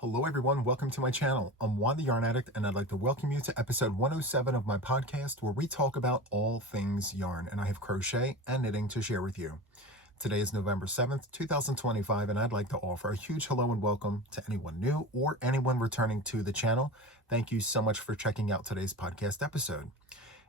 Hello everyone, welcome to my channel. I'm Juan the Yarn Addict and I'd like to welcome you to episode 107 of my podcast where we talk about all things yarn, and I have crochet and knitting to share with you. Today is November 7th, 2025, and I'd like to offer a huge hello and welcome to anyone new or anyone returning to the channel. Thank you so much for checking out today's podcast episode.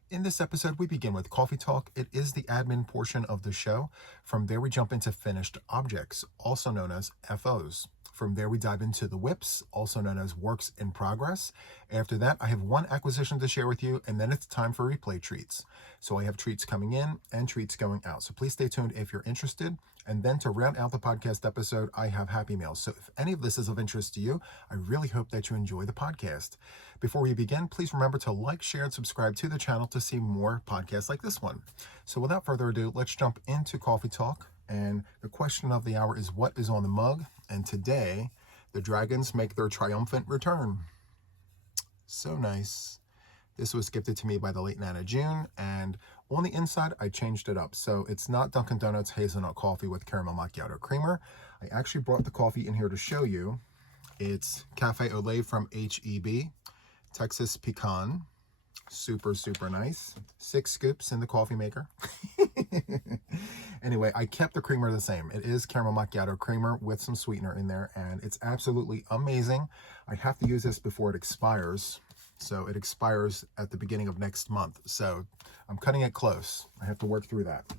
In this episode, we begin with Coffee Talk. It is the admin portion of the show. From there, we jump into finished objects, also known as FOs. From there, we dive into the whips, also known as works in progress. After that, I have one acquisition to share with you, and then it's time for replay treats. So I have treats coming in and treats going out. So please stay tuned if you're interested. And then to round out the podcast episode, I have Happy Mails. So if any of this is of interest to you, I really hope that you enjoy the podcast. Before we begin, please remember to like, share, and subscribe to the channel to see more podcasts like this one. So without further ado, let's jump into Coffee Talk. And the question of the hour is, what is on the mug? And today, the dragons make their triumphant return. So nice. This was gifted to me by the late Nana June, and on the inside, I changed it up. So it's not Dunkin' Donuts hazelnut coffee with caramel macchiato creamer. I actually brought the coffee in here to show you. It's Cafe au Lait from HEB, Texas Pecan. Super, super nice. 6 scoops in the coffee maker. Anyway, I kept the creamer the same. It is caramel macchiato creamer with some sweetener in there, and it's absolutely amazing. I have to use this before it expires. So it expires at the beginning of next month. So I'm cutting it close. I have to work through that.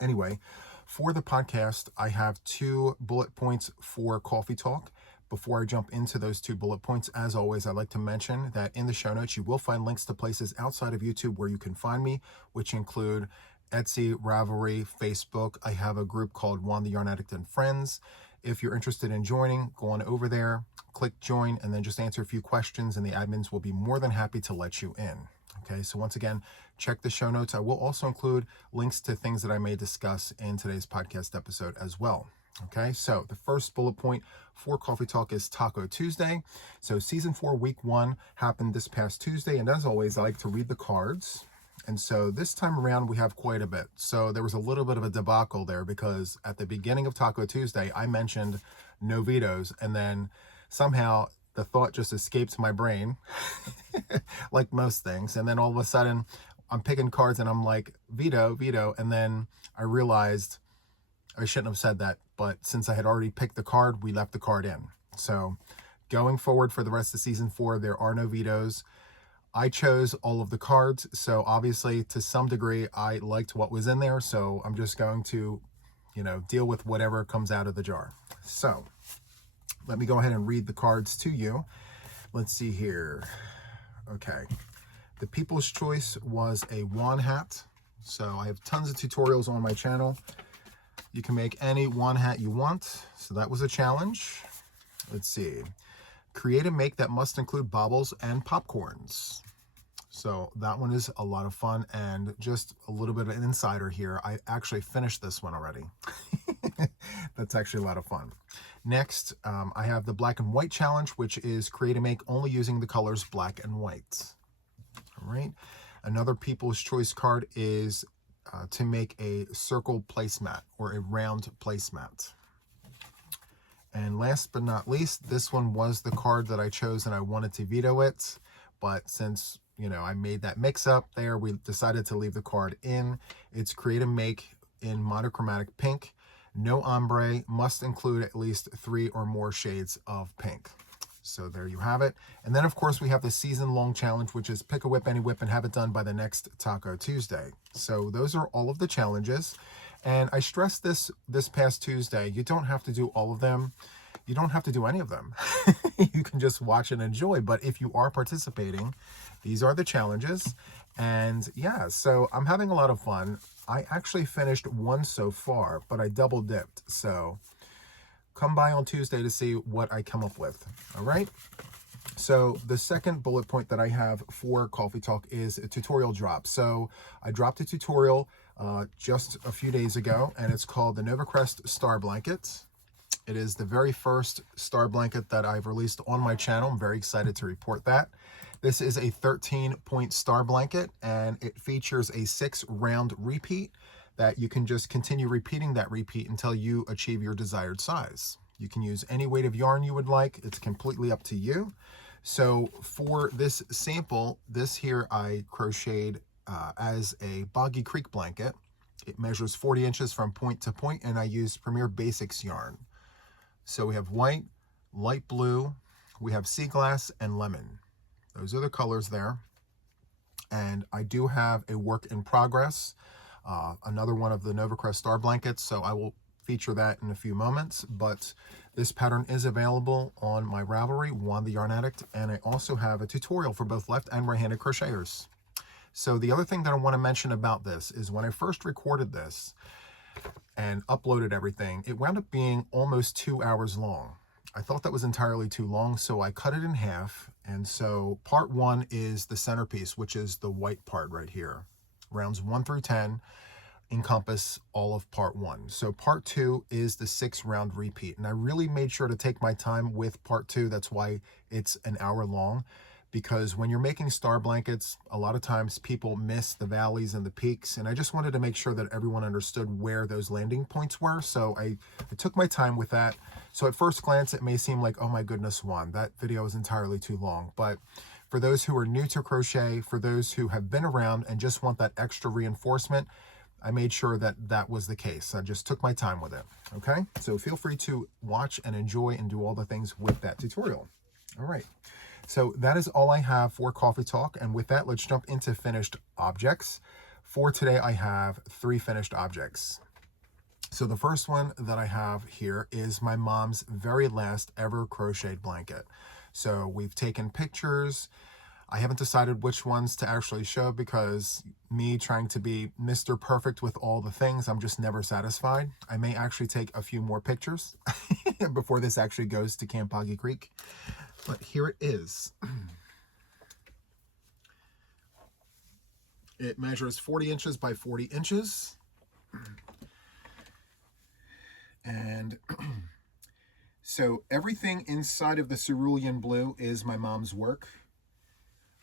Anyway, for the podcast, I have 2 bullet points for Coffee Talk. Before I jump into those 2 bullet points, as always, I'd like to mention that in the show notes, you will find links to places outside of YouTube where you can find me, which include Etsy, Ravelry, Facebook. I have a group called Juan the Yarn Addict and Friends. If you're interested in joining, go on over there, click join, and then just answer a few questions, and the admins will be more than happy to let you in. Okay, so once again, check the show notes. I will also include links to things that I may discuss in today's podcast episode as well. Okay, so the first bullet point for Coffee Talk is Taco Tuesday. So season 4, week 1 happened this past Tuesday, and as always, I like to read the cards. And so this time around, we have quite a bit. So there was a little bit of a debacle there because at the beginning of Taco Tuesday, I mentioned no vetoes, and then somehow the thought just escaped my brain, like most things. And then all of a sudden, I'm picking cards and I'm like, veto, veto. And then I realized I shouldn't have said that, but since I had already picked the card, we left the card in. So going forward for the rest of season 4, there are no vetoes. I chose all of the cards, so obviously to some degree I liked what was in there, so I'm just going to, deal with whatever comes out of the jar. So let me go ahead and read the cards to you. Let's see here. Okay, the People's Choice was a Juan hat. So I have tons of tutorials on my channel. You can make any Juan hat you want, so that was a challenge. Let's see. Create a make that must include baubles and popcorns. So that one is a lot of fun, and just a little bit of an insider here. I actually finished this one already. That's actually a lot of fun. Next, I have the black and white challenge, which is create a make only using the colors black and white. All right. Another People's Choice card is to make a circle placemat or a round placemat. And last but not least, this one was the card that I chose and I wanted to veto it. But since, I made that mix up there, we decided to leave the card in. It's create a make in monochromatic pink. No ombre, must include at least 3 or more shades of pink. So there you have it. And then, of course, we have the season-long challenge, which is pick a whip, any whip, and have it done by the next Taco Tuesday. So those are all of the challenges. And I stressed this past Tuesday, you don't have to do all of them. You don't have to do any of them. You can just watch and enjoy. But if you are participating, these are the challenges. And yeah, so I'm having a lot of fun. I actually finished one so far, but I double dipped. So come by on Tuesday to see what I come up with. All right. So the second bullet point that I have for Coffee Talk is a tutorial drop. So I dropped a tutorial just a few days ago, and it's called the NovaCrest Star Blanket. It is the very first star blanket that I've released on my channel. I'm very excited to report that. This is a 13-point star blanket, and it features a 6-round repeat that you can just continue repeating that repeat until you achieve your desired size. You can use any weight of yarn you would like. It's completely up to you. So for this sample, this here I crocheted as a Boggy Creek blanket. It measures 40 inches from point to point, and I used Premier Basics yarn. So we have white, light blue, we have sea glass, and lemon. Those are the colors there. And I do have a work in progress, another one of the NovaCrest star blankets, so I will feature that in a few moments. But this pattern is available on my Ravelry, Juan the Yarn Addict, and I also have a tutorial for both left and right-handed crocheters. So the other thing that I want to mention about this is when I first recorded this and uploaded everything, it wound up being almost 2 hours long. I thought that was entirely too long, so I cut it in half. And so part 1 is the centerpiece, which is the white part right here. Rounds 1 through 10 encompass all of part 1. So part 2 is the 6-round repeat. And I really made sure to take my time with part 2. That's why it's an hour long. Because when you're making star blankets, a lot of times people miss the valleys and the peaks, and I just wanted to make sure that everyone understood where those landing points were. So I took my time with that. So at first glance, it may seem like, oh my goodness, Juan, that video is entirely too long. But for those who are new to crochet, for those who have been around and just want that extra reinforcement, I made sure that that was the case. I just took my time with it, okay? So feel free to watch and enjoy and do all the things with that tutorial. All right. So that is all I have for Coffee Talk. And with that, let's jump into finished objects. For today, I have 3 finished objects. So the first one that I have here is my mom's very last ever crocheted blanket. So we've taken pictures. I haven't decided which ones to actually show because me trying to be Mr. Perfect with all the things, I'm just never satisfied. I may actually take a few more pictures before this actually goes to Camp Boggy Creek. But here it is. It measures 40 inches by 40 inches. And so everything inside of the cerulean blue is my mom's work.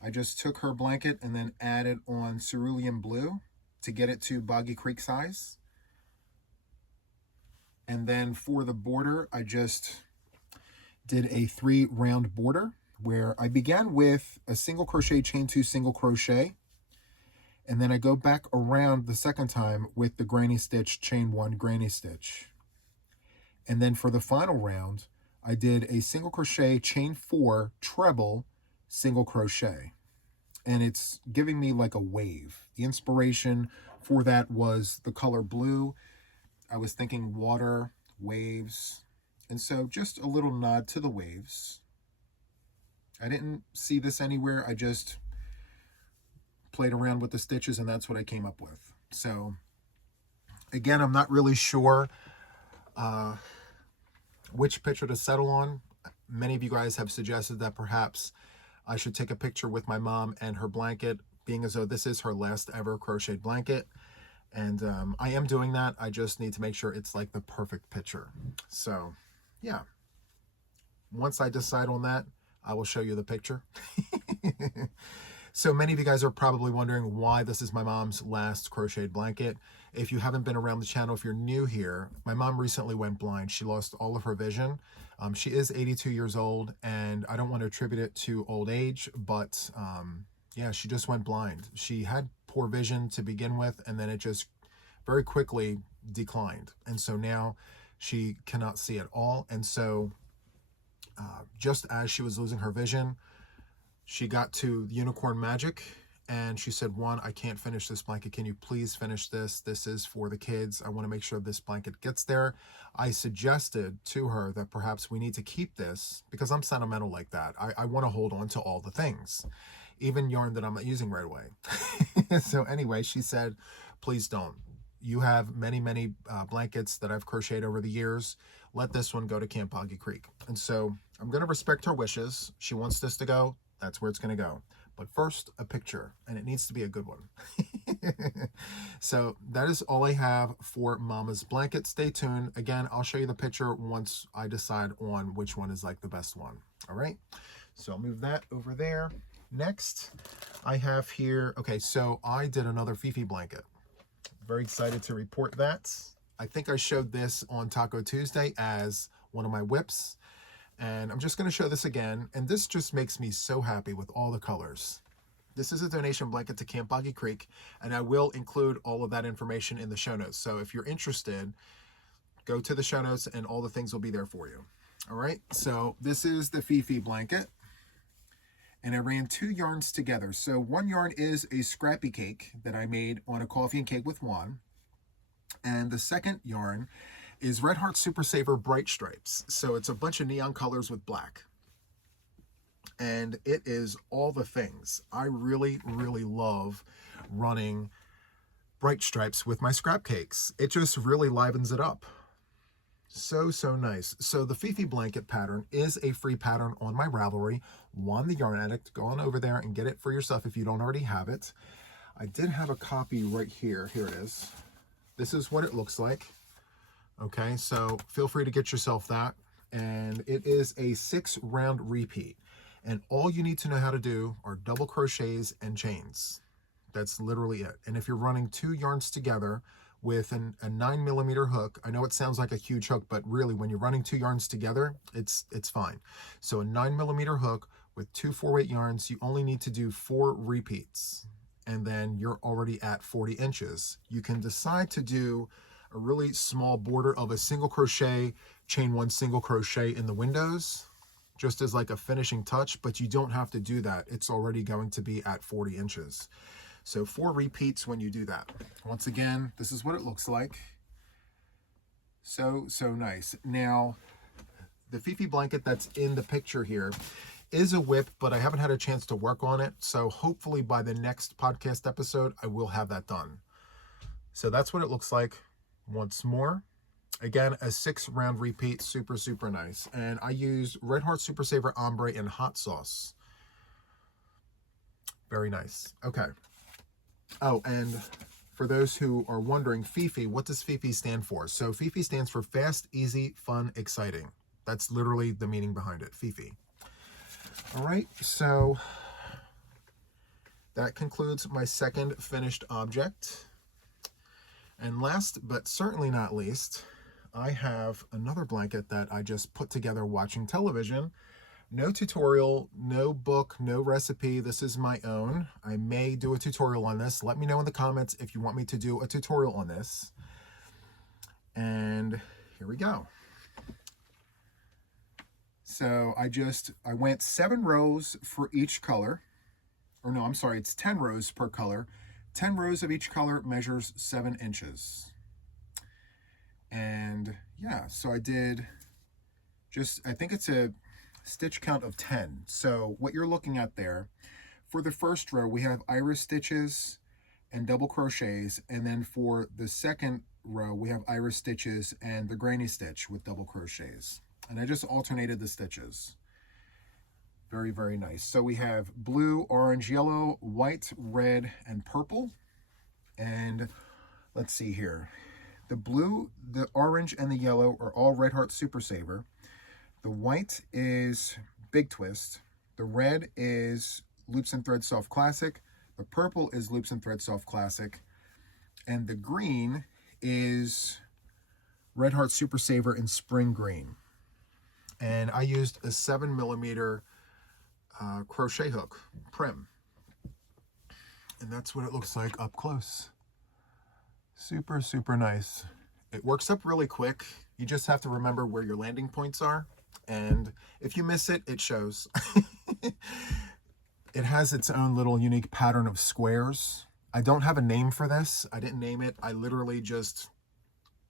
I just took her blanket and then added on cerulean blue to get it to Boggy Creek size. And then for the border, I just did a 3-round border where I began with a single crochet, chain 2, single crochet, and then I go back around the second time with the granny stitch, chain 1, granny stitch. And then for the final round, I did a single crochet, chain 4, treble, single crochet. And it's giving me like a wave. The inspiration for that was the color blue. I was thinking water, waves. And so just a little nod to the waves. I didn't see this anywhere. I just played around with the stitches and that's what I came up with. So again, I'm not really sure which picture to settle on. Many of you guys have suggested that perhaps I should take a picture with my mom and her blanket, being as though this is her last ever crocheted blanket. And I am doing that. I just need to make sure it's like the perfect picture. So yeah, once I decide on that, I will show you the picture. So many of you guys are probably wondering why this is my mom's last crocheted blanket. If you haven't been around the channel, if you're new here, my mom recently went blind. She lost all of her vision. She is 82 years old, and I don't want to attribute it to old age, but yeah, she just went blind. She had poor vision to begin with, and then it just very quickly declined. And so now she cannot see at all. And so just as she was losing her vision, she got to Unicorn Magic and she said, Juan, I can't finish this blanket. Can you please finish this? This is for the kids. I want to make sure this blanket gets there. I suggested to her that perhaps we need to keep this because I'm sentimental like that. I want to hold on to all the things, even yarn that I'm not using right away. So anyway, she said, please don't. You have many, many blankets that I've crocheted over the years. Let this one go to Camp Boggy Creek. And so I'm going to respect her wishes. She wants this to go. That's where it's going to go. But first, a picture, and it needs to be a good one. So that is all I have for Mama's blanket. Stay tuned. Again, I'll show you the picture once I decide on which one is like the best one. All right. So I'll move that over there. Next, I have here, okay, so I did another Fifi blanket. Very excited to report that. I think I showed this on Taco Tuesday as one of my whips. And I'm just going to show this again. And this just makes me so happy with all the colors. This is a donation blanket to Camp Boggy Creek, and I will include all of that information in the show notes. So if you're interested, go to the show notes and all the things will be there for you. All right, so this is the Fifi blanket, and I ran 2 yarns together. So one yarn is a scrappy cake that I made on a coffee and cake with Juan, and the second yarn is Red Heart Super Saver Bright Stripes. So it's a bunch of neon colors with black. And it is all the things. I really, really love running bright stripes with my scrap cakes. It just really livens it up. So, so nice. So the Fifi blanket pattern is a free pattern on my Ravelry, Juan the Yarn Addict. Go on over there and get it for yourself if you don't already have it. I did have a copy right here. Here it is. This is what it looks like. Okay, so feel free to get yourself that. And it is a 6-round repeat. And all you need to know how to do are double crochets and chains. That's literally it. And if you're running 2 yarns together with a 9mm hook, I know it sounds like a huge hook, but really when you're running 2 yarns together, it's fine. So a 9mm hook with 2 4-weight yarns, you only need to do 4 repeats. And then you're already at 40 inches. You can decide to do a really small border of a single crochet, chain 1 single crochet in the windows, just as like a finishing touch, but you don't have to do that. It's already going to be at 40 inches. So 4 repeats when you do that. Once again, this is what it looks like. So, so nice. Now, the Fifi blanket that's in the picture here is a whip, but I haven't had a chance to work on it. So hopefully by the next podcast episode, I will have that done. So that's what it looks like once more. Again, a 6-round repeat, super, super nice. And I used Red Heart Super Saver Ombre and hot sauce. Very nice. Okay. Oh, and for those who are wondering, Fifi, what does Fifi stand for? So Fifi stands for Fast, Easy, Fun, Exciting. That's literally the meaning behind it, Fifi. All right, so that concludes my second finished object. And last, but certainly not least, I have another blanket that I just put together watching television. No tutorial, no book, no recipe. This is my own. I may do a tutorial on this. Let me know in the comments if you want me to do a tutorial on this. And here we go. So I went 7 rows for each color. Or no, I'm sorry, it's 10 rows per color. 10 rows of each color measures 7 inches. And yeah, so I did I think it's a stitch count of 10. So what you're looking at there, for the first row, we have iris stitches and double crochets. And then for the second row, we have iris stitches and the granny stitch with double crochets. And I just alternated the stitches. Very, very nice. So we have blue, orange, yellow, white, red, and purple. And let's see here. The blue, the orange, and the yellow are all Red Heart Super Saver. The white is Big Twist. The red is Loops and Thread Soft Classic. The purple is Loops and Thread Soft Classic. And the green is Red Heart Super Saver in Spring Green. And I used a 7mm crochet hook, Prim. And that's what it looks like up close. Super, super nice. It works up really quick. You just have to remember where your landing points are. And if you miss it, it shows. It has its own little unique pattern of squares. I don't have a name for this. I didn't name it. I literally just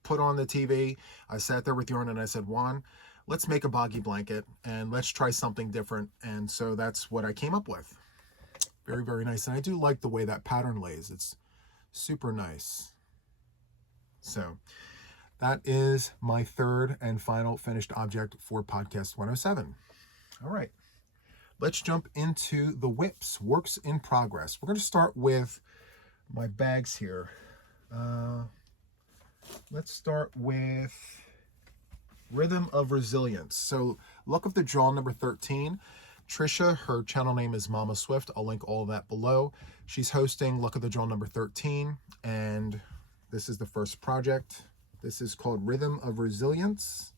put on the TV. I sat there with yarn and I said, Juan, let's make a boggy blanket and let's try something different. And so that's what I came up with. Very, very nice. And I do like the way that pattern lays. It's super nice. So that is my third and final finished object for podcast 107. All right, let's jump into the whips, works in progress. We're going to start with my bags here. Let's start with Rhythm of Resilience. So Luck of the Draw number 13. Tricia, her channel name is Mama Swift. I'll link all of that below. She's hosting Luck of the Draw number 13, and this is the first project. This is called Rhythm of Resilience.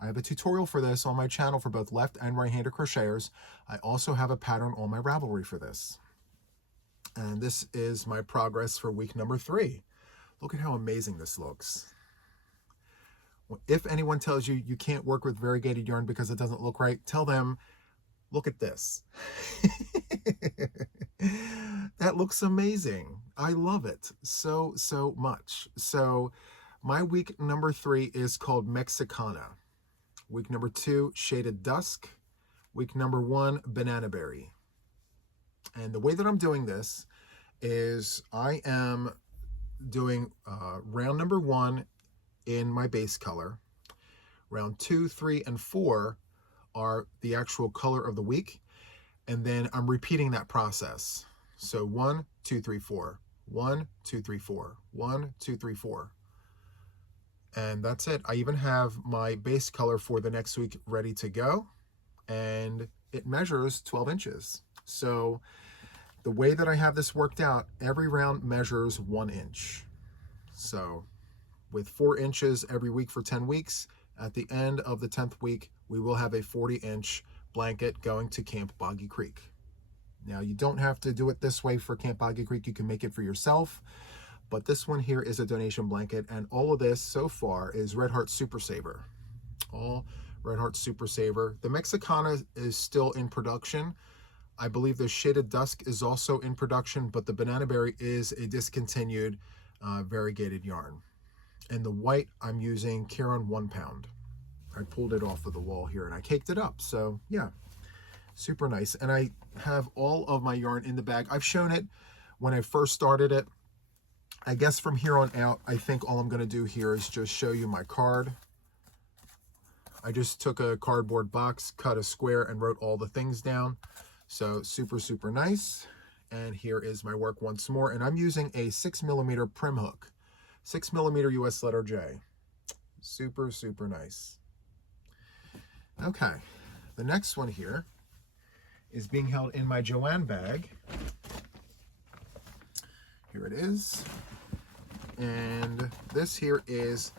I have a tutorial for this on my channel for both left and right-handed crocheters. I also have a pattern on my Ravelry for this. And this is my progress for week number 3. Look at how amazing this looks. If anyone tells you you can't work with variegated yarn because it doesn't look right, tell them, look at this. That looks amazing. I love it so much. So my week number 3 is called Mexicana. Week number 2, Shaded Dusk. Week number 1, Banana Berry. And the way that I'm doing this is I am doing round number 1 in my base color. Round 2, 3, and 4 are the actual color of the week. And then I'm repeating that process. So 1, 2, 3, 4. 1, 2, 3, 4. 1, 2, 3, 4. And that's it. I even have my base color for the next week ready to go. And it measures 12 inches. So the way that I have this worked out, every round measures 1 inch. So with 4 inches every week for 10 weeks, at the end of the 10th week, we will have a 40-inch blanket going to Camp Boggy Creek. Now, you don't have to do it this way for Camp Boggy Creek. You can make it for yourself. But this one here is a donation blanket. And all of this so far is Red Heart Super Saver. All Red Heart Super Saver. The Mexicana is still in production. I believe the Shaded Dusk is also in production, but the Banana Berry is a discontinued variegated yarn. And the white, I'm using Kieran 1 pound. I pulled it off of the wall here and I caked it up. So yeah, super nice. And I have all of my yarn in the bag. I've shown it when I first started it. I guess from here on out, I think all I'm going to do here is just show you my card. I just took a cardboard box, cut a square, and wrote all the things down. So super nice. And here is my work once more. And I'm using a 6mm prim hook, 6mm US letter J. Super nice. Okay, the next one here is being held in my Joanne bag. Here it is. And this here is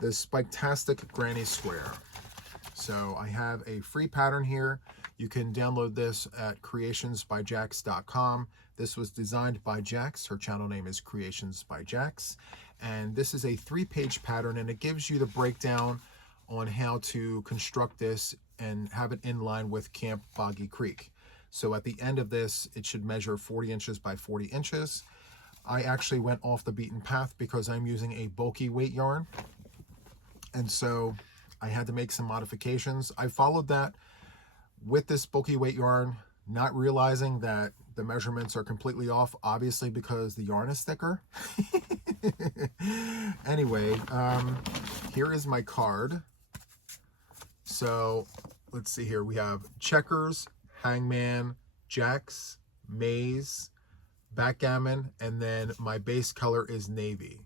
the Spiketastic Granny Square. So I have a free pattern here. You can download this at creationsbyjax.com. This was designed by Jax. Her channel name is Creations by Jax. And this is a 3-page pattern, and it gives you the breakdown on how to construct this and have it in line with Camp Boggy Creek. So at the end of this, it should measure 40 inches by 40 inches. I actually went off the beaten path because I'm using a bulky weight yarn. And so I had to make some modifications. I followed that with this bulky weight yarn, not realizing that the measurements are completely off, obviously because the yarn is thicker. Anyway, here is my card. So let's see here. We have checkers, hangman, jacks, maze, backgammon, and then my base color is navy.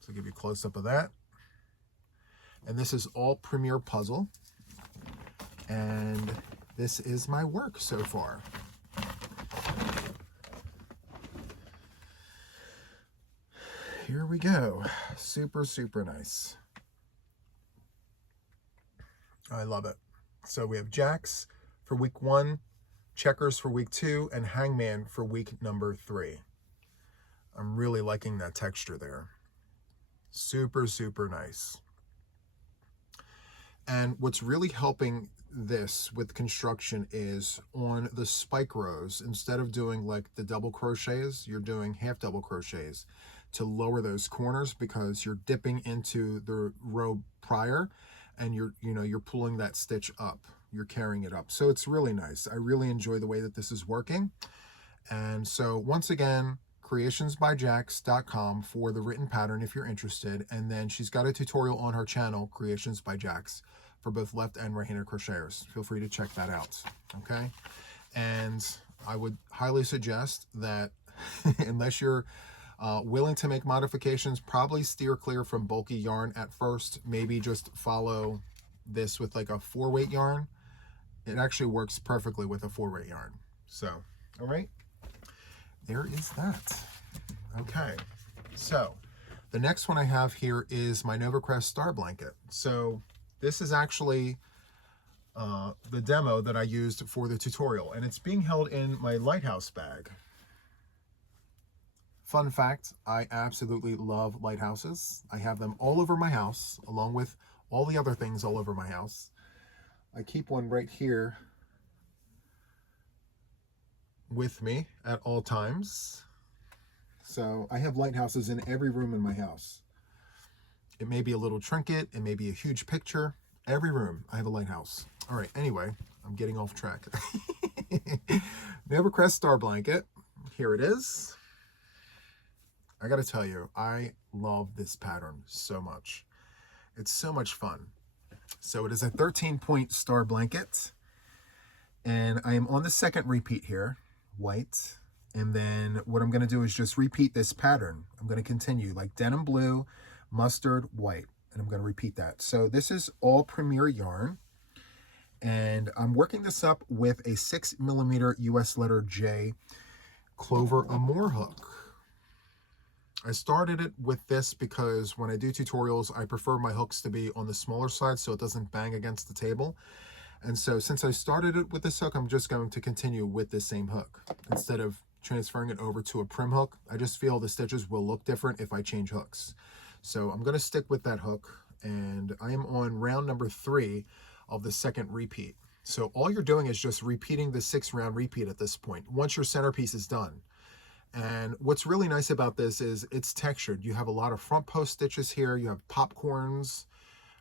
So I'll give you a close-up of that. And this is all Premier Puzzle. And this is my work so far. Here we go. Super nice. I love it. So we have jacks for week 1, checkers for week 2, and hangman for week number 3. I'm really liking that texture there. Super nice. And what's really helping this with construction is on the spike rows, instead of doing like the double crochets, you're doing half double crochets to lower those corners, because you're dipping into the row prior and you're pulling that stitch up, you're carrying it up. So it's really nice. I really enjoy the way that this is working. And so once again, creationsbyjax.com for the written pattern if you're interested. And then she's got a tutorial on her channel, Creations by Jax, for both left and right-handed crocheters. Feel free to check that out, okay? And I would highly suggest that unless you're willing to make modifications, probably steer clear from bulky yarn at first. Maybe just follow this with like a 4-weight yarn. It actually works perfectly with a 4-weight yarn. So, all right, there is that. Okay, so the next one I have here is my NovaCrest Star Blanket. So This is actually the demo that I used for the tutorial, and it's being held in my lighthouse bag. Fun fact, I absolutely love lighthouses. I have them all over my house, along with all the other things all over my house. I keep one right here with me at all times. So I have lighthouses in every room in my house. It may be a little trinket, it may be a huge picture. Every room, I have a lighthouse. All right, anyway, I'm getting off track. NovaCrest Star Blanket, here it is. I gotta tell you, I love this pattern so much. It's so much fun. So it is a 13-point star blanket, and I am on the second repeat here, white. And then what I'm gonna do is just repeat this pattern. I'm gonna continue like denim blue, mustard, white, and I'm gonna repeat that. So this is all Premier yarn, and I'm working this up with a 6mm US letter J Clover Amour hook. I started it with this because when I do tutorials, I prefer my hooks to be on the smaller side so it doesn't bang against the table. And so since I started it with this hook, I'm just going to continue with this same hook. Instead of transferring it over to a prim hook, I just feel the stitches will look different if I change hooks. So I'm going to stick with that hook, and I am on round number 3 of the second repeat. So all you're doing is just repeating the 6-round repeat at this point, once your centerpiece is done. And what's really nice about this is it's textured. You have a lot of front post stitches here. You have popcorns.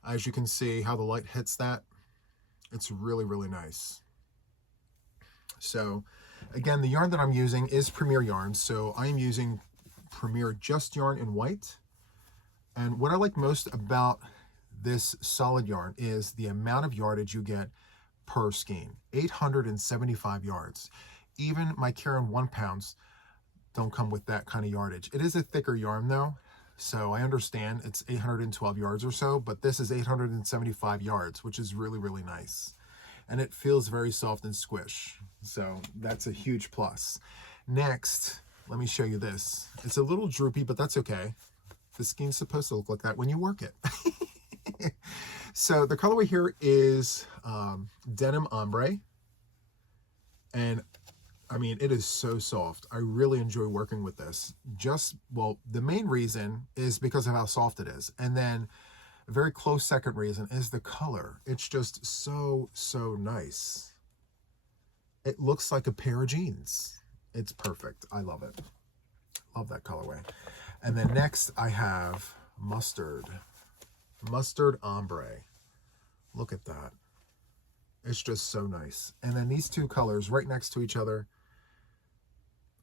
As you can see how the light hits that. It's really, really nice. So again, the yarn that I'm using is Premier yarn. So I am using Premier Just Yarn in white. And what I like most about this solid yarn is the amount of yardage you get per skein. 875 yards. Even my Karen 1 pounds don't come with that kind of yardage. It is a thicker yarn though, so I understand it's 812 yards or so, but this is 875 yards, which is really, really nice. And it feels very soft and squish, so that's a huge plus. Next, let me show you this. It's a little droopy, but that's okay. The skein is supposed to look like that when you work it. So the colorway here is Denim Ombre, and I mean, it is so soft. I really enjoy working with this. Well, the main reason is because of how soft it is. And then a very close second reason is the color. It's just so, so nice. It looks like a pair of jeans. It's perfect. I love it. Love that colorway. And then next I have Mustard Ombre. Look at that. It's just so nice. And then these two colors right next to each other.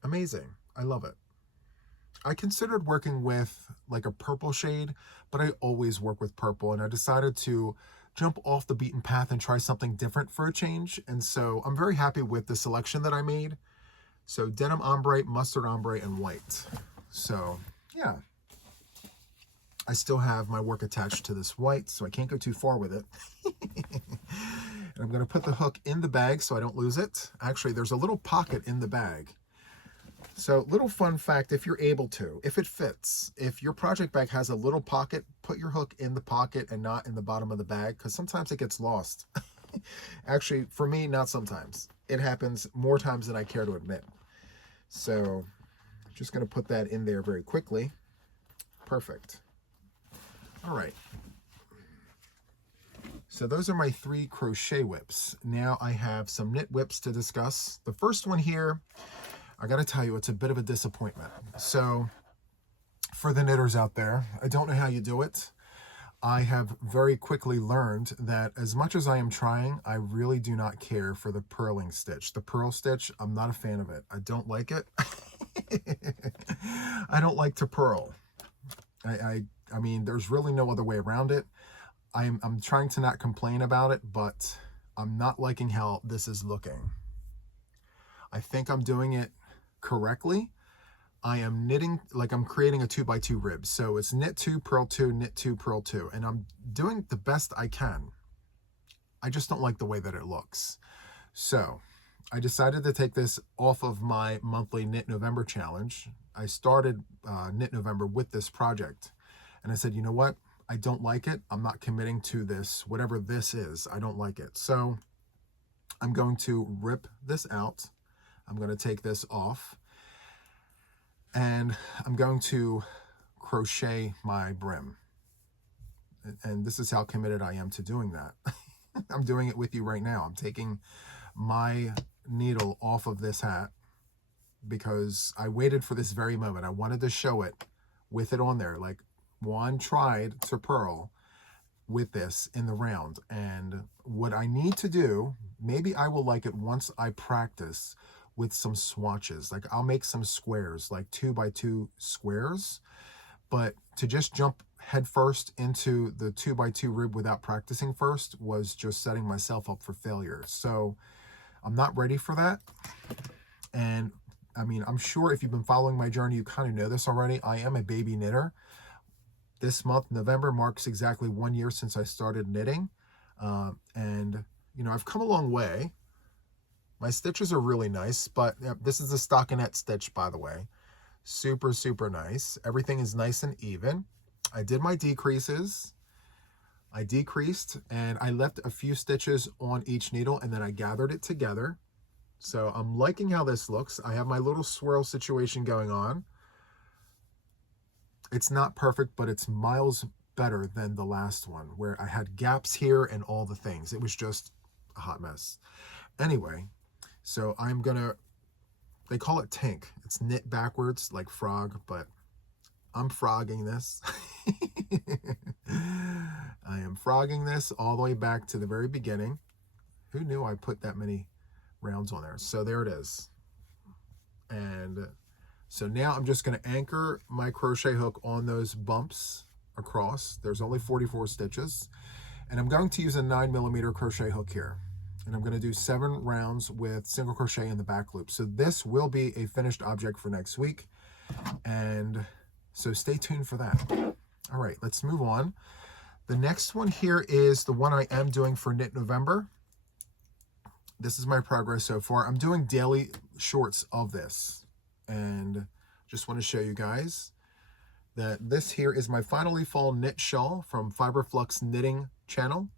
Amazing. I love it. I considered working with like a purple shade, but I always work with purple, and I decided to jump off the beaten path and try something different for a change. And so I'm very happy with the selection that I made. So Denim Ombre, Mustard Ombre, and white. So yeah. I still have my work attached to this white, so I can't go too far with it. And I'm going to put the hook in the bag so I don't lose it. Actually, there's a little pocket in the bag. So little fun fact, if you're able to, if it fits, if your project bag has a little pocket, put your hook in the pocket and not in the bottom of the bag, because sometimes it gets lost. Actually, for me, not sometimes. It happens more times than I care to admit. So just going to put that in there very quickly. Perfect. All right. So those are my 3 crochet whips. Now I have some knit whips to discuss. The first one here, I got to tell you, it's a bit of a disappointment. So for the knitters out there, I don't know how you do it. I have very quickly learned that as much as I am trying, I really do not care for the purling stitch. The purl stitch, I'm not a fan of it. I don't like it. I don't like to purl. I mean, there's really no other way around it. I'm trying to not complain about it, but I'm not liking how this is looking. I think I'm doing it correctly. I am knitting, like I'm creating a 2x2 rib. So it's knit 2, purl 2, knit 2, purl 2. And I'm doing the best I can. I just don't like the way that it looks. So I decided to take this off of my monthly Knit November challenge. I started Knit November with this project. And I said, you know what? I don't like it. I'm not committing to this, whatever this is. I don't like it. So I'm going to rip this out. I'm going to take this off, and I'm going to crochet my brim. And this is how committed I am to doing that. I'm doing it with you right now. I'm taking my needle off of this hat because I waited for this very moment. I wanted to show it with it on there. Like, Juan tried to purl with this in the round, and what I need to do, maybe I will like it once I practice with some swatches. Like, I'll make some squares, like 2x2 squares, but to just jump head first into the 2x2 rib without practicing first was just setting myself up for failure. So I'm not ready for that. And I mean, I'm sure if you've been following my journey, you kind of know this already. I am a baby knitter. This month, November, marks exactly 1 year since I started knitting. And, you know, I've come a long way. My stitches are really nice, but this is a stockinette stitch, by the way. Super, super nice. Everything is nice and even. I did my decreases. I decreased, and I left a few stitches on each needle, and then I gathered it together. So I'm liking how this looks. I have my little swirl situation going on. It's not perfect, but it's miles better than the last one where I had gaps here and all the things. It was just a hot mess. Anyway, so I'm gonna, they call it tink. It's knit backwards like frog, but I'm frogging this. I am frogging this all the way back to the very beginning. Who knew I put that many rounds on there? So there it is. And so now I'm just going to anchor my crochet hook on those bumps across. There's only 44 stitches. And I'm going to use a 9mm crochet hook here. And I'm going to do 7 rounds with single crochet in the back loop. So this will be a finished object for next week. And so stay tuned for that. All right, let's move on. The next one here is the one I am doing for Knit November. This is my progress so far. I'm doing daily shorts of this. And just want to show you guys that this here is my Finally Fall knit shawl from Fiberflux Knitting channel.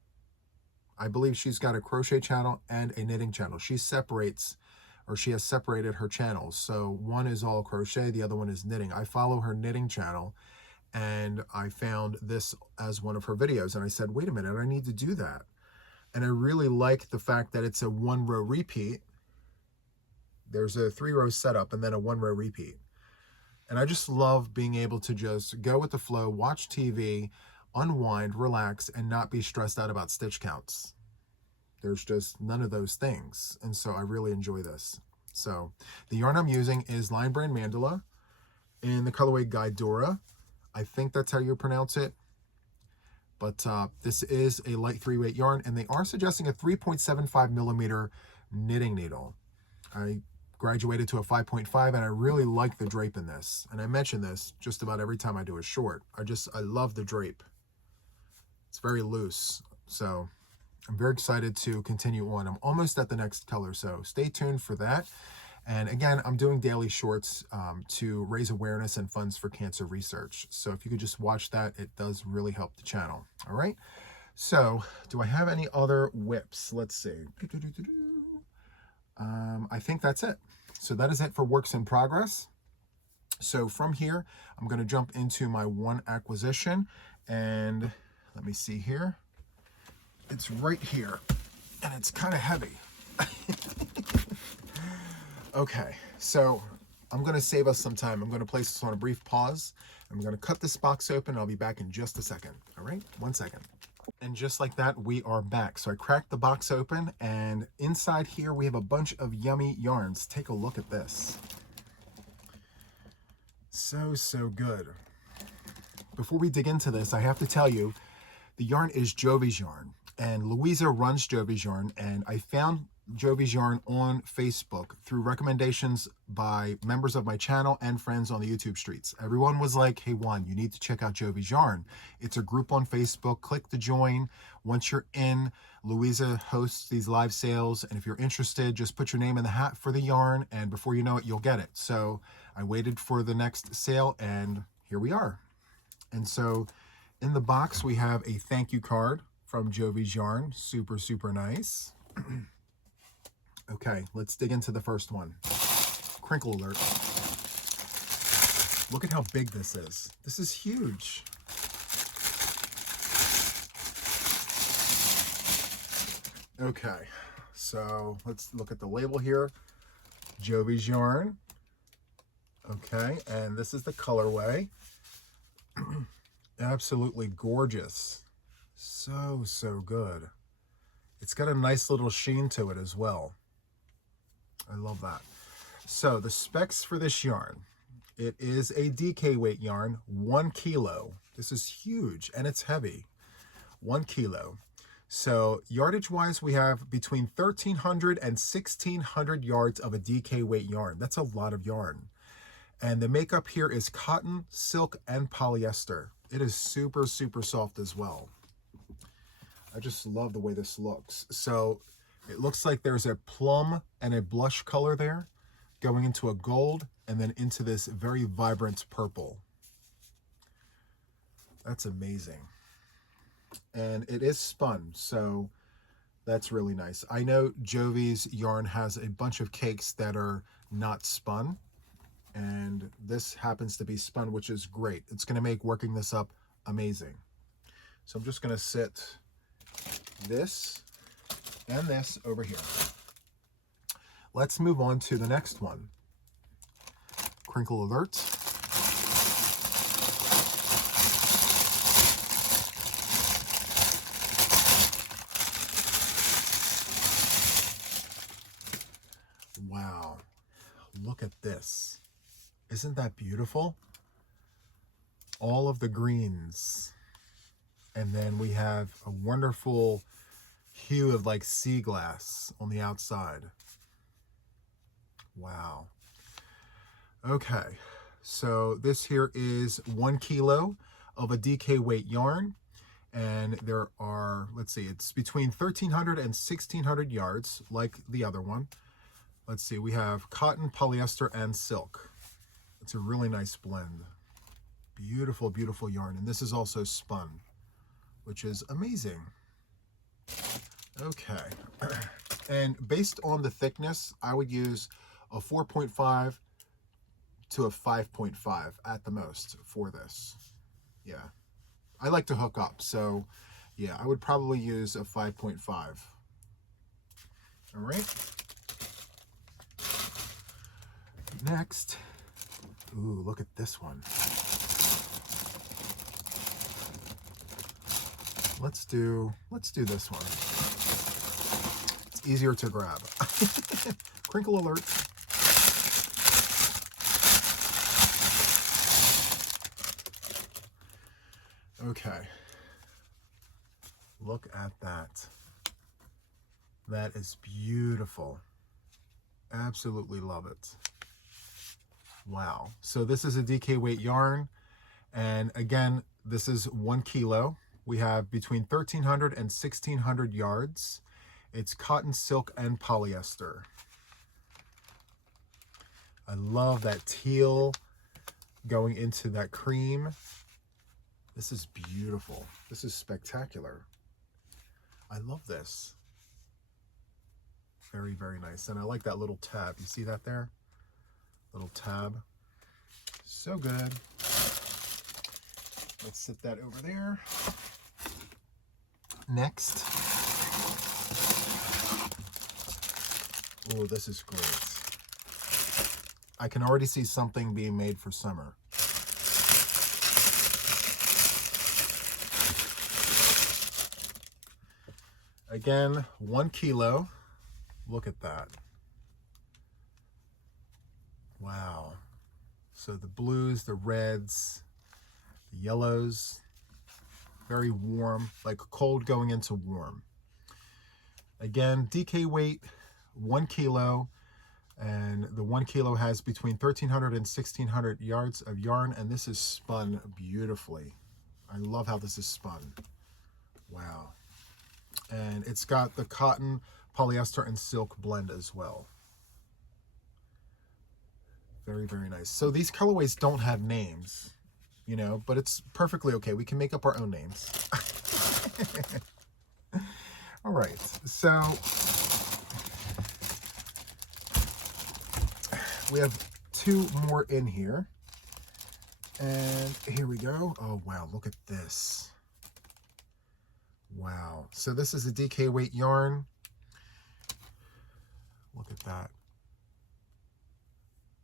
I believe she's got a crochet channel and a knitting channel. She separates, or she has separated her channels. So one is all crochet, the other one is knitting. I follow her knitting channel, and I found this as one of her videos. And I said, wait a minute, I need to do that. And I really like the fact that it's a 1-row repeat. There's a 3-row setup and then a 1-row repeat. And I just love being able to just go with the flow, watch TV, unwind, relax, and not be stressed out about stitch counts. There's just none of those things. And so I really enjoy this. So the yarn I'm using is Line Brand Mandala in the colorway Guidora. I think that's how you pronounce it. But this is a light 3-weight yarn, and they are suggesting a 3.75mm knitting needle. I graduated to a 5.5, and I really like the drape in this. And I mention this just about every time I do a short. I love the drape. It's very loose. So I'm very excited to continue on. I'm almost at the next color, so stay tuned for that. And again, I'm doing daily shorts to raise awareness and funds for cancer research. So if you could just watch that, it does really help the channel. All right. So do I have any other whips? Let's see. I think that's it. So that is it for works in progress. So from here, I'm going to jump into my one acquisition, and let me see here. It's right here, and it's kind of heavy. Okay, so I'm going to save us some time. I'm going to place this on a brief pause. I'm going to cut this box open. I'll be back in just a second. All right, 1 second. And just like that, we are back. So I cracked the box open, and inside here we have a bunch of yummy yarns. Take a look at this. So good. Before we dig into this, I have to tell you, the yarn is Jovy's yarn, and Louisa runs Jovy's yarn, and I found Jovy's yarn on Facebook through recommendations by members of my channel and friends on the YouTube streets. Everyone was like, hey Juan, you need to check out Jovy's yarn. It's a group on Facebook. Click to join. Once you're in, Louisa hosts these live sales, and if you're interested, just put your name in the hat for the yarn, and before you know it, you'll get it. So I waited for the next sale, and here we are. And so In the box, we have a thank you card from Jovy's Yarn. Super, super nice. Okay, let's dig into the first one. Crinkle alert. Look at how big this is. This is huge. Okay, so let's look at the label here. Jovy's Yarn. Okay, and this is the colorway. Absolutely gorgeous. So, so good. It's got a nice little sheen to it as well. I love that. So the specs for this yarn, it is a DK weight yarn, 1 kilo. This is huge and it's heavy, 1 kilo. So yardage wise, we have between 1,300 and 1,600 yards of a DK weight yarn. That's a lot of yarn. And the makeup here is cotton, silk, and polyester. It is super, super soft as well. I just love the way this looks. So it looks like there's a plum and a blush color there, going into a gold and then into this very vibrant purple. That's amazing. And it is spun, so that's really nice. I know Jovy's yarn has a bunch of cakes that are not spun, and this happens to be spun, which is great. It's going to make working this up amazing. So I'm just going to sit this and this over here. Let's move on to the next one. Crinkle alert. Wow, look at this. Isn't that beautiful? All of the greens. And then we have a wonderful hue of like sea glass on the outside. Wow. Okay, so this here is 1 kilo of a DK weight yarn. And there are, let's see, it's between 1,300 and 1,600 yards, like the other one. Let's see, we have cotton, polyester, and silk. It's a really nice blend. Beautiful, beautiful yarn. And this is also spun, which is amazing. Okay. And based on the thickness, I would use a 4.5 to a 5.5 at the most for this. Yeah. I like to hook up, so yeah, I would probably use a 5.5. All right. Next, ooh, look at this one. Let's do this one. It's easier to grab. Crinkle alert. Okay. Look at that. That is beautiful. Absolutely love it. Wow. So this is a DK weight yarn. And again, this is 1 kilo. We have between 1,300 and 1,600 yards. It's cotton, silk, and polyester. I love that teal going into that cream. This is beautiful. This is spectacular. I love this. Very, very nice. And I like that little tab. You see that there? Little tab. So good. Let's set that over there. Next. Oh, this is great. I can already see something being made for summer. Again, 1 kilo. Look at that. Wow. So the blues, the reds, the yellows, very warm, like cold going into warm. Again, DK weight, 1 kilo, and the 1 kilo has between 1,300 and 1,600 yards of yarn, and this is spun beautifully. I love how this is spun. Wow. And it's got the cotton, polyester, and silk blend as well. Very, very nice. So these colorways don't have names. you know, but it's perfectly okay. We can make up our own names. All right, so we have 2 more in here. And here we go. Oh, wow, look at this. Wow. So this is a DK weight yarn. Look at that.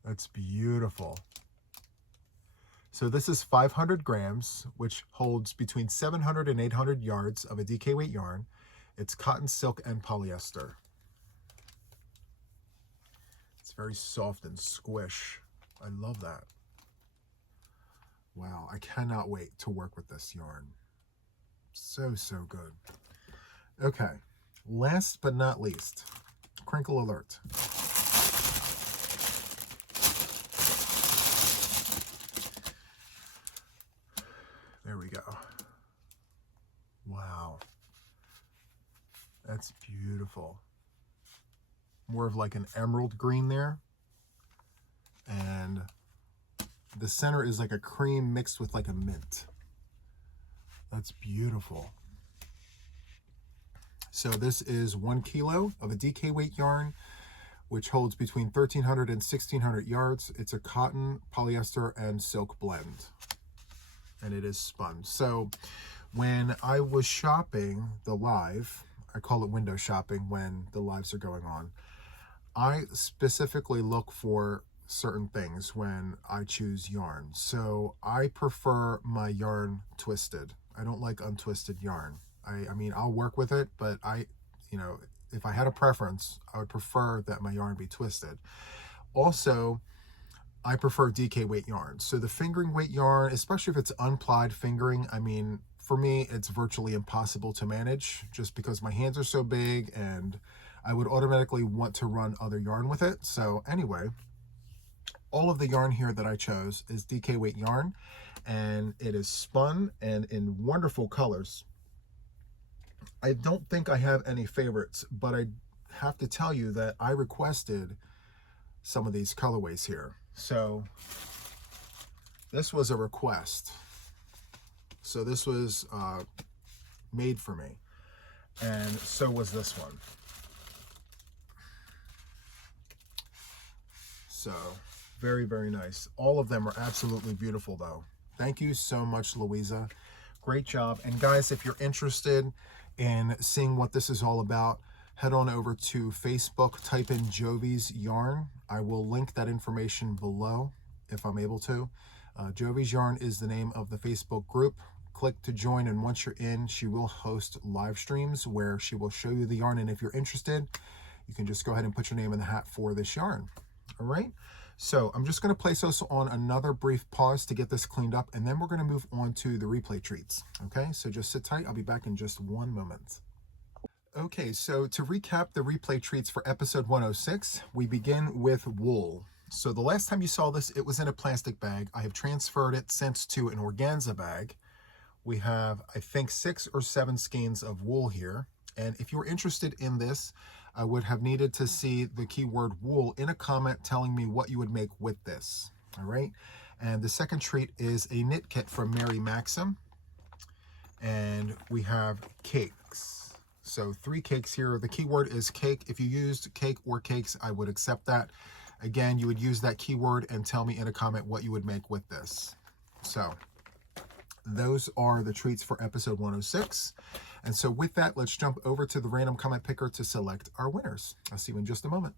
That's beautiful. So this is 500 grams, which holds between 700 and 800 yards of a DK weight yarn. It's cotton, silk, and polyester. It's very soft and squish. I love that. Wow, I cannot wait to work with this yarn. So, so good. Okay, last but not least, crinkle alert. There we go. Wow. That's beautiful. More of like an emerald green there. And the center is like a cream mixed with like a mint. That's beautiful. So this is 1 kilo of a DK weight yarn, which holds between 1,300 and 1,600 yards. It's a cotton, polyester, and silk blend. And it is spun. So when I was shopping the live, I call it window shopping when the lives are going on, I specifically look for certain things when I choose yarn. So I prefer my yarn twisted. I don't like untwisted yarn. I mean, I'll work with it, but you know, if I had a preference, I would prefer that my yarn be twisted. Also, I prefer DK weight yarn. So the fingering weight yarn, especially if it's unplied fingering, I mean, for me, it's virtually impossible to manage just because my hands are so big and I would automatically want to run other yarn with it. So anyway, all of the yarn here that I chose is DK weight yarn, and it is spun and in wonderful colors. I don't think I have any favorites, but I have to tell you that I requested some of these colorways here. So this was a request. So this was made for me, and so was this one. So very, very nice. All of them are absolutely beautiful though. Thank you so much, Louisa. Great job. And guys, if you're interested in seeing what this is all about, head on over to Facebook, type in Jovy's Yarn. I will link that information below if I'm able to. Jovy's Yarn is the name of the Facebook group. Click to join, and once you're in, she will host live streams where she will show you the yarn. And if you're interested, you can just go ahead and put your name in the hat for this yarn. All right. So I'm just going to place us on another brief pause to get this cleaned up, and then we're going to move on to the replay treats. Okay, so just sit tight. I'll be back in just 1 moment. Okay, so to recap the replay treats for episode 106, we begin with wool. So the last time you saw this, it was in a plastic bag. I have transferred it since to an organza bag. We have, I think, 6 or 7 skeins of wool here. And if you're interested in this, I would have needed to see the keyword wool in a comment telling me what you would make with this. All right. And the second treat is a knit kit from Mary Maxim. And we have cakes. So 3 cakes here. The keyword is cake. If you used cake or cakes, I would accept that. Again, you would use that keyword and tell me in a comment what you would make with this. So those are the treats for episode 106. And so with that, let's jump over to the random comment picker to select our winners. I'll see you in just a moment.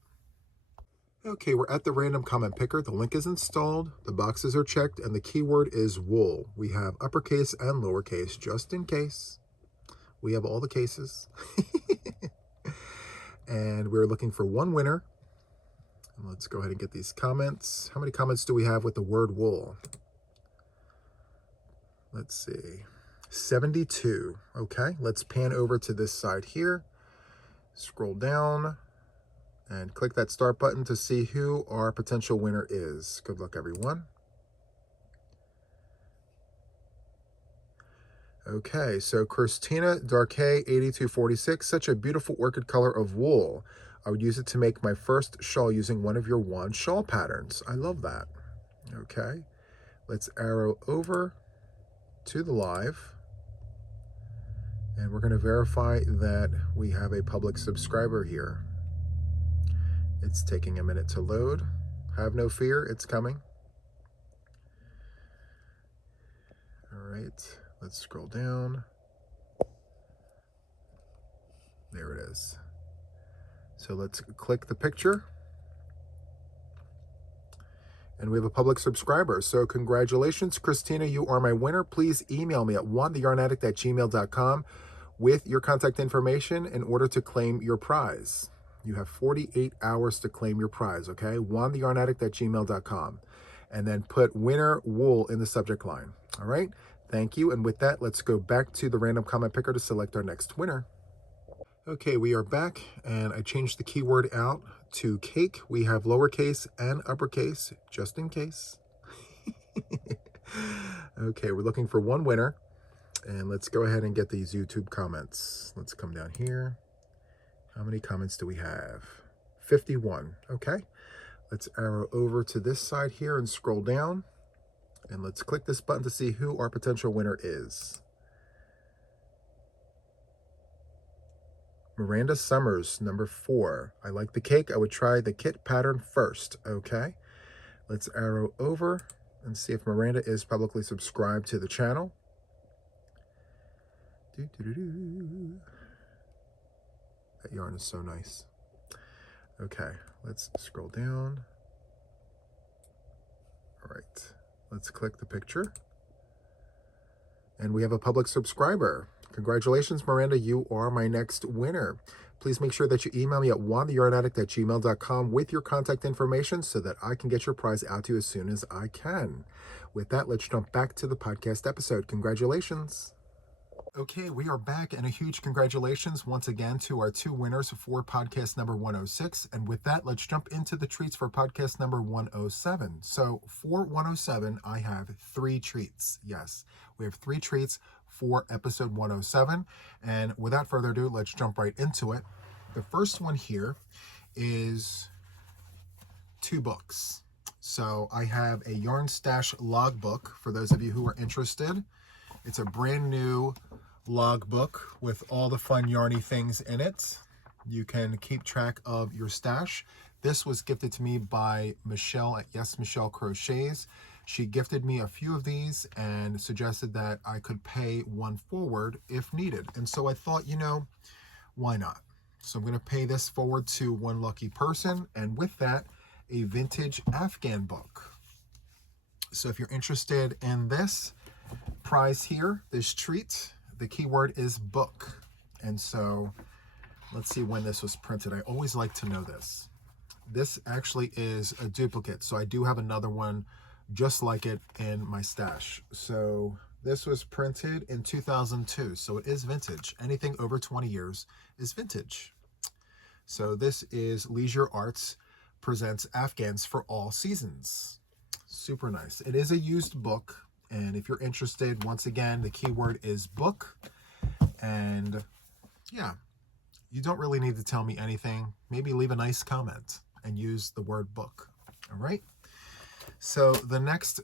Okay, we're at the random comment picker. The link is installed, the boxes are checked, and the keyword is wool. We have uppercase and lowercase, just in case. We have all the cases. And we're looking for 1 winner. And let's go ahead and get these comments. How many comments do we have with the word wool? Let's see. 72. Okay, let's pan over to this side here. Scroll down and click that start button to see who our potential winner is. Good luck, everyone. Okay, so Christina Darkay 8246, such a beautiful orchid color of wool. I would use it to make my first shawl using one of your Juan shawl patterns. I love that. Okay. Let's arrow over to the live. And we're going to verify that we have a public subscriber here. It's taking a minute to load. Have no fear, it's coming. All right, let's scroll down. There it is. So let's click the picture. And we have a public subscriber. So congratulations, Christina, you are my winner. Please email me at JuanTheYarnAddict@gmail.com with your contact information in order to claim your prize. You have 48 hours to claim your prize, okay? JuanTheYarnAddict@gmail.com. And then put winner wool in the subject line, all right? Thank you. And with that, let's go back to the random comment picker to select our next winner. Okay, we are back, and I changed the keyword out to cake. We have lowercase and uppercase, just in case. Okay, we're looking for one winner, and let's go ahead and get these YouTube comments. Let's come down here. How many comments do we have? 51, okay. Let's arrow over to this side here and scroll down, and let's click this button to see who our potential winner is. Miranda Summers, number 4. I like the cake. I would try the kit pattern first. Okay. Let's arrow over and see if Miranda is publicly subscribed to the channel. That yarn is so nice. Okay. Let's scroll down. All right. Let's click the picture. And we have a public subscriber. Congratulations, Miranda, you are my next winner. Please make sure that you email me at JuanTheYarnAddict@gmail.com with your contact information so that I can get your prize out to you as soon as I can. With that, let's jump back to the podcast episode. Congratulations. Okay, we are back, and a huge congratulations once again to our 2 winners for podcast number 106. And with that, let's jump into the treats for podcast number 107. So for 107, I have 3 treats. Yes, we have 3 treats for episode 107. And without further ado, let's jump right into it. The first one here is 2 books. So I have a Yarn Stash logbook for those of you who are interested. It's a brand new logbook with all the fun yarny things in it. You can keep track of your stash. This was gifted to me by Michelle at Yes Michelle Crochets. She gifted me a few of these and suggested that I could pay one forward if needed. And so I thought, you know, why not? So I'm going to pay this forward to one lucky person, and with that, a vintage Afghan book. So if you're interested in this prize here, this treat, the keyword is book. And so let's see when this was printed. I always like to know this. This actually is a duplicate, so I do have another one just like it in my stash. So this was printed in 2002, so it is vintage. Anything over 20 years is vintage. So this is Leisure Arts presents Afghans for All Seasons. Super nice. It is a used book, and if you're interested, once again, the keyword is book. And yeah, you don't really need to tell me anything. Maybe leave a nice comment and use the word book. All right. So the next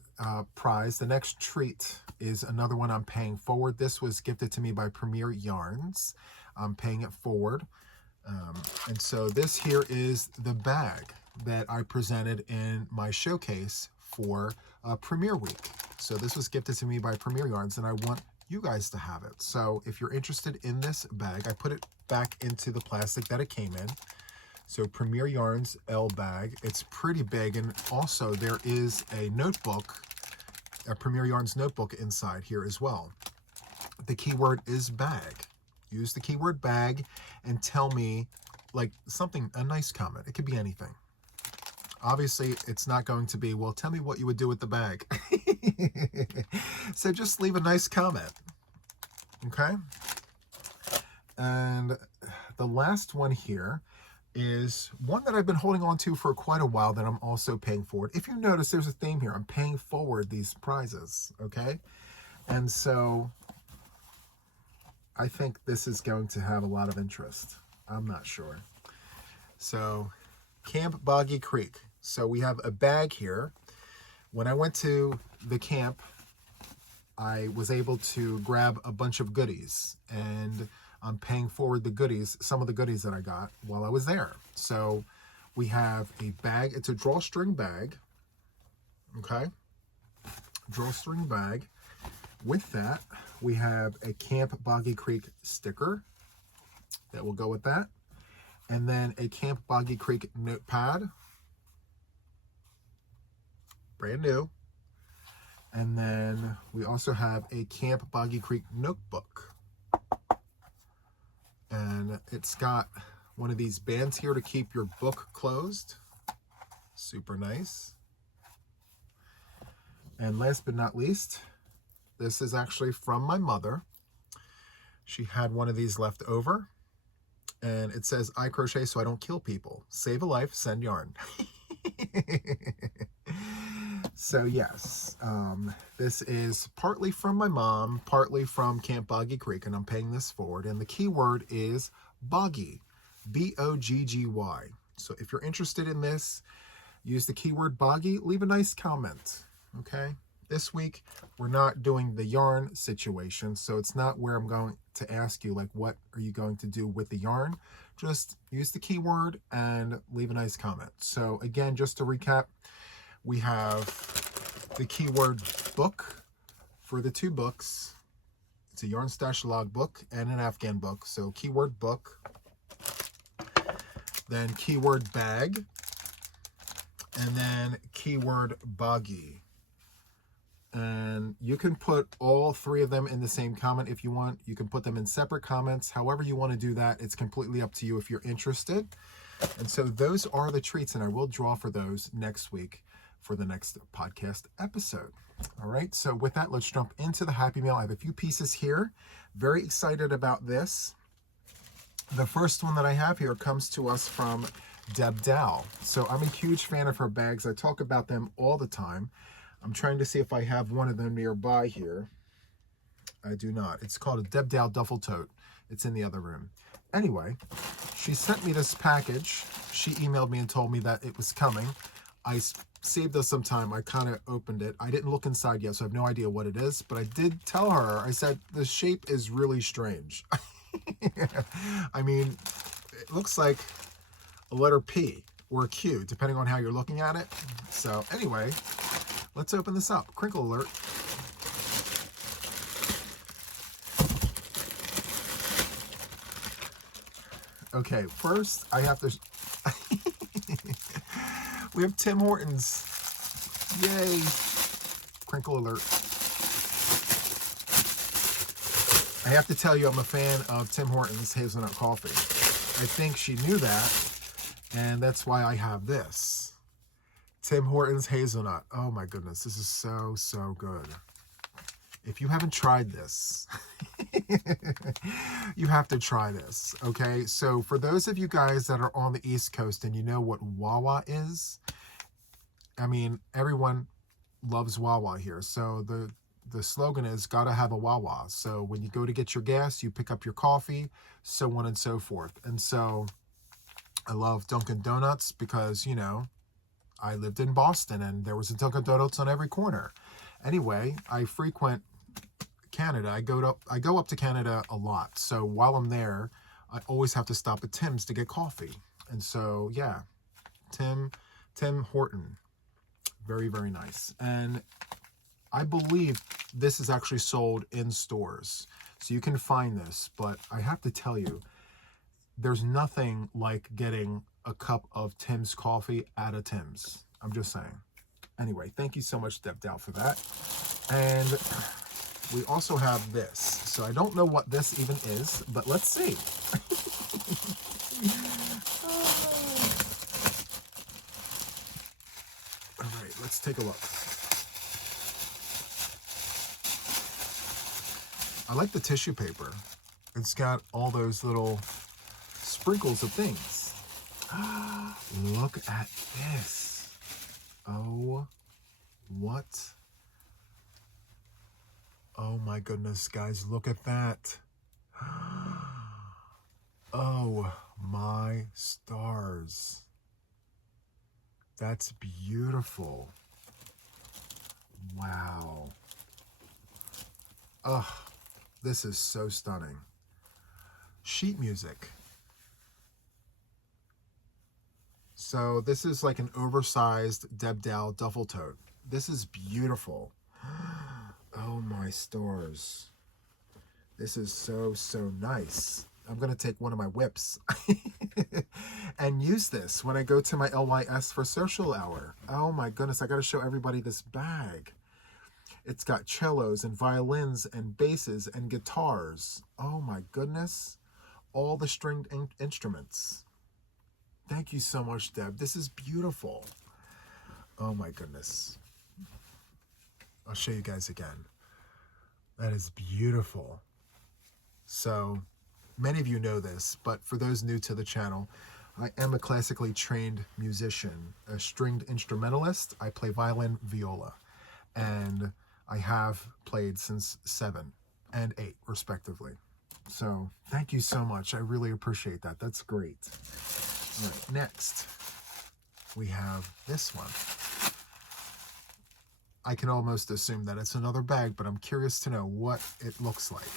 prize, the next treat, is another one I'm paying forward. This was gifted to me by Premier Yarns. I'm paying it forward. And so this here is the bag that I presented in my showcase for Premier Week. So this was gifted to me by Premier Yarns, and I want you guys to have it. So if you're interested in this bag, I put it back into the plastic that it came in. So Premier Yarns L bag. It's pretty big, and also there is a notebook, a Premier Yarns notebook inside here as well. The keyword is bag. Use the keyword bag and tell me like something, a nice comment. It could be anything. Obviously, it's not going to be, well, tell me what you would do with the bag. So just leave a nice comment. Okay? And the last one here is one that I've been holding on to for quite a while that I'm also paying forward. If you notice, there's a theme here. I'm paying forward these prizes, okay? And so I think this is going to have a lot of interest. I'm not sure. So Camp Boggy Creek. So we have a bag here When I went to the camp, I was able to grab a bunch of goodies, and I'm paying forward the goodies, some of the goodies that I got while I was there. So we have a bag. It's a drawstring bag. Okay. Drawstring bag. With that, we have a Camp Boggy Creek sticker that will go with that. And then a Camp Boggy Creek notepad. Brand new. And then we also have a Camp Boggy Creek notebook. And it's got one of these bands here to keep your book closed. Super nice. And last but not least, this is actually from my mother. She had one of these left over. And it says, I crochet so I don't kill people. Save a life, send yarn. So yes, this is partly from my mom, partly from Camp Boggy Creek, and I'm paying this forward. And the keyword is Boggy, B-O-G-G-Y. So if you're interested in this, use the keyword Boggy, leave a nice comment, okay? This week, we're not doing the yarn situation, so it's not where I'm going to ask you, like, what are you going to do with the yarn? Just use the keyword and leave a nice comment. So again, just to recap, we have the keyword book for the 2 books. It's a yarn stash log book and an Afghan book. So keyword book, then keyword bag, and then keyword boggy. And you can put all 3 of them in the same comment if you want. You can put them in separate comments. However you want to do that, it's completely up to you if you're interested. And so those are the treats, and I will draw for those next week for the next podcast episode. All right, so with that, let's jump into the Happy Mail. I have a few pieces here. Very excited about this. The first one that I have here comes to us from Deb Dow. So I'm a huge fan of her bags. I talk about them all the time. I'm trying to see if I have one of them nearby here. I do not. It's called a Deb Dow duffel tote. It's in the other room. Anyway, she sent me this package. She emailed me and told me that it was coming. I saved us some time. I kind of opened it. I didn't look inside yet, so I have no idea what it is. But I did tell her, I said, the shape is really strange. I mean, it looks like a letter P or a Q, depending on how you're looking at it. So anyway, let's open this up. Crinkle alert. Okay, first I have to... We have Tim Hortons. Yay. Crinkle alert. I have to tell you, I'm a fan of Tim Hortons hazelnut coffee. I think she knew that, and that's why I have this. Tim Hortons hazelnut. Oh my goodness, this is so, so good. If you haven't tried this, you have to try this, okay? So for those of you guys that are on the East Coast and you know what Wawa is, I mean, everyone loves Wawa here. So the slogan is, gotta have a Wawa. So when you go to get your gas, you pick up your coffee, so on and so forth. And so I love Dunkin' Donuts because, you know, I lived in Boston and there was a Dunkin' Donuts on every corner. Anyway, I frequent Canada. I go up to Canada a lot. So while I'm there, I always have to stop at Tim's to get coffee. And so, yeah, Tim Horton. Very, very nice. And I believe this is actually sold in stores. So you can find this, but I have to tell you, there's nothing like getting a cup of Tim's coffee at a Tim's. I'm just saying. Anyway, thank you so much, Deb Dow, for that. And we also have this. So I don't know what this even is, but let's see. All right, let's take a look. I like the tissue paper. It's got all those little sprinkles of things. Look at this. Oh, what? Oh my goodness, guys, look at that. Oh my stars. That's beautiful. Wow. Ugh, this is so stunning. Sheet music. So this is like an oversized Deb Dow duffel tote. This is beautiful. Oh my stars. This is so, so nice. I'm going to take one of my whips and use this when I go to my LYS for social hour. Oh my goodness, I got to show everybody this bag. It's got cellos and violins and basses and guitars. Oh my goodness. All the stringed instruments. Thank you so much, Deb. This is beautiful. Oh my goodness. I'll show you guys again. That is beautiful. So many of you know this, but for those new to the channel, I am a classically trained musician, a stringed instrumentalist. I play violin, viola, and I have played since 7 and 8 respectively. So thank you so much. I really appreciate that. That's great. All right, next we have this one. I can almost assume that it's another bag, but I'm curious to know what it looks like.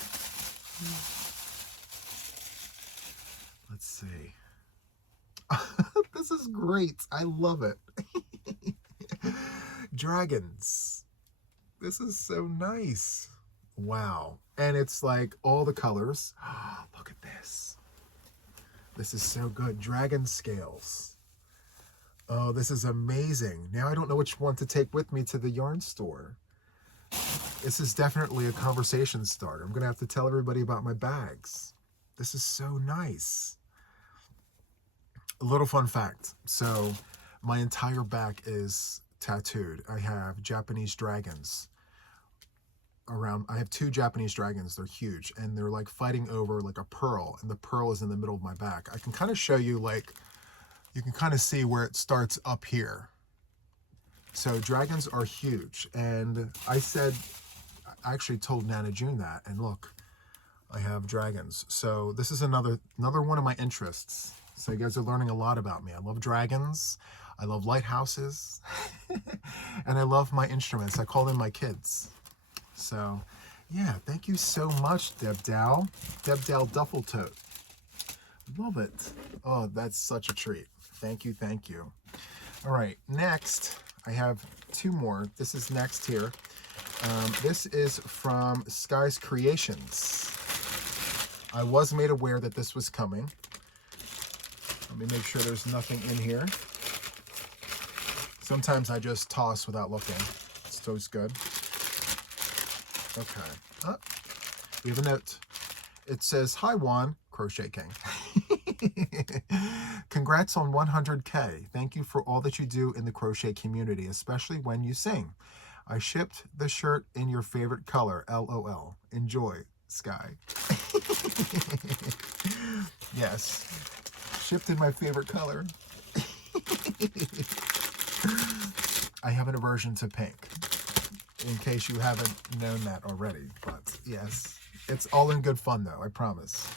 Let's see. This is great. I love it. Dragons. This is so nice. Wow. And it's like all the colors. Look at this. This is so good. Dragon scales. Oh, this is amazing. Now I don't know which one to take with me to the yarn store. This is definitely a conversation starter. I'm going to have to tell everybody about my bags. This is so nice. A little fun fact. So my entire back is tattooed. I have Japanese dragons around. I have 2 Japanese dragons. They're huge. And they're like fighting over like a pearl. And the pearl is in the middle of my back. I can kind of show you, like, you can kind of see where it starts up here. So dragons are huge. And I actually told Nana June that. And look, I have dragons. So this is another one of my interests. So you guys are learning a lot about me. I love dragons. I love lighthouses. And I love my instruments. I call them my kids. So yeah, thank you so much, Deb Dow. Deb Dow duffel tote. Love it. Oh, that's such a treat. Thank you, thank you. All right, next I have 2 more. This is next here. This is from Sky's Creations. I was made aware that this was coming. Let me make sure there's nothing in here. Sometimes I just toss without looking. It's always good. Okay. Oh, we have a note. It says, "Hi Juan, Crochet King. Congrats on 100K. Thank you for all that you do in the crochet community, especially when you sing. I shipped the shirt in your favorite color, LOL. Enjoy, Sky." Yes, shipped in my favorite color. I have an aversion to pink, in case you haven't known that already. But yes, it's all in good fun though, I promise.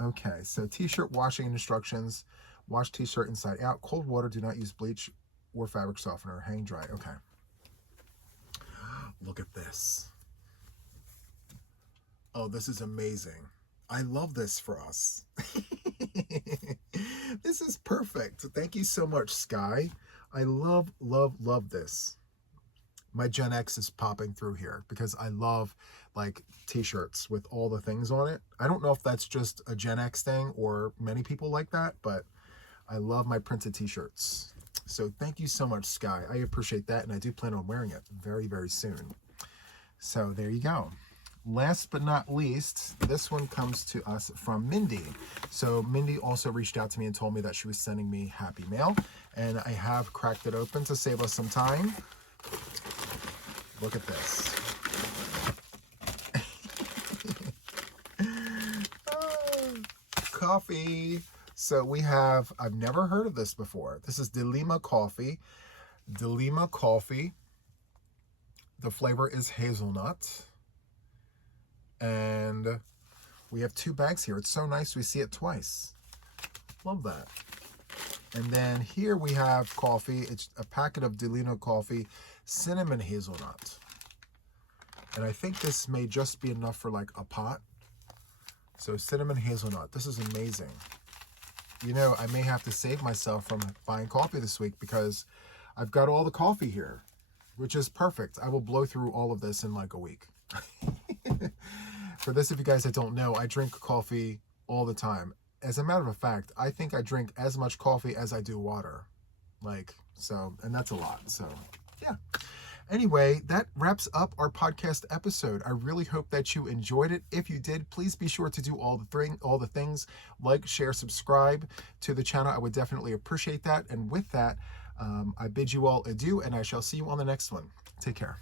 Okay, so t-shirt washing instructions. Wash t-shirt inside out. Cold water. Do not use bleach or fabric softener. Hang dry. Okay. Look at this. Oh, this is amazing. I love this for us. This is perfect. Thank you so much, Sky. I love, love, love this. My Gen X is popping through here because I love like t-shirts with all the things on it. I don't know if that's just a Gen X thing or many people like that, but I love my printed t-shirts. So thank you so much, Sky. I appreciate that, and I do plan on wearing it very, very soon. So there you go. Last but not least, this one comes to us from Mindy. So Mindy also reached out to me and told me that she was sending me Happy Mail, and I have cracked it open to save us some time. Look at this. Coffee. So we have, I've never heard of this before. This is Delima Coffee. Delima Coffee. The flavor is hazelnut. And we have 2 bags here. It's so nice we see it twice. Love that. And then here we have coffee. It's a packet of Delino coffee, cinnamon hazelnut. And I think this may just be enough for like a pot. So cinnamon hazelnut, this is amazing. You know, I may have to save myself from buying coffee this week because I've got all the coffee here, which is perfect. I will blow through all of this in like a week. For this, if you guys that don't know, I drink coffee all the time. As a matter of fact, I think I drink as much coffee as I do water. Like, so, and that's a lot. So, yeah. Anyway, that wraps up our podcast episode. I really hope that you enjoyed it. If you did, please be sure to do all the things, like, share, subscribe to the channel. I would definitely appreciate that. And with that, I bid you all adieu, and I shall see you on the next one. Take care.